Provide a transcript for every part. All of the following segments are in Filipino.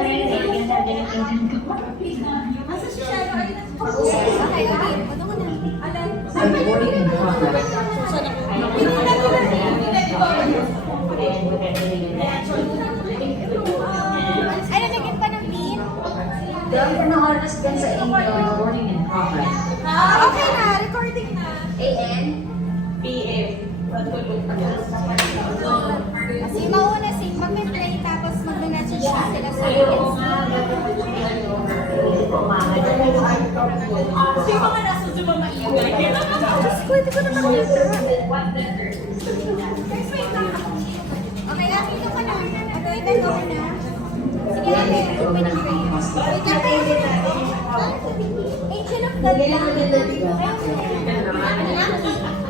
kami, kaibigan sa ganyan ko. Asa si Shadow? Ay, Okay, okay. Punta ko na. Recording in progress. Ay, nalagyan pa ng pin? Dahil pa ng oras din sa inyo, recording in progress. Okay na, recording na. AM? Kasi mauna si magme-play tapos magme-message na sila sa akin. Kasi yung mga nasa Zuma maingay. Diyos ko, hindi ko na makita. Okay, dito ka na. Okay, bend over na. Sige ate, open ang frame. Wait lang kayo. Angel of God lang.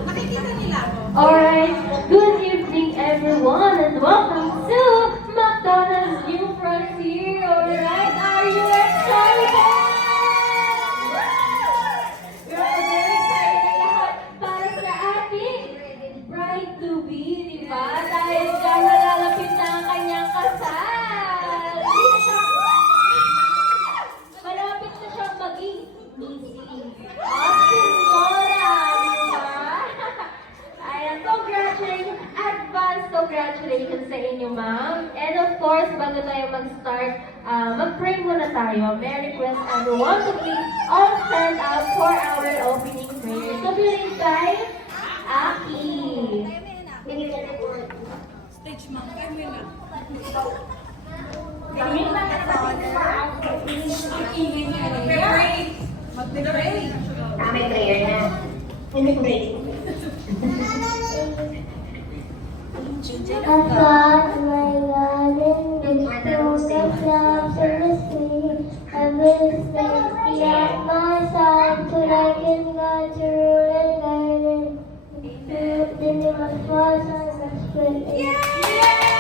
Nakikita nila ako. Alright, good evening everyone and welcome to McDonald's New Frontier. Alright, are you excited? We're very excited na lahat para sa ating bride to be, di ba? Dahil dyan nalalapit na ang kanyang kasal. Malapit na siyang maging Missy Austin Nora, di ba? Ayan, congratulations sa inyo, ma'am. And of course, bago tayo mag-start, mag-pray muna tayo. May I request everyone to please all stand up for our opening prayer. So, feeling by Aki. Stage mom, kaya mo na. Kami na Mag-pray. Mag-pray. May prayer na. I thought my garden was full of flowers and the sea. I will stay beyond my side till I can go to rural garden. The name of was on the split. Yeah!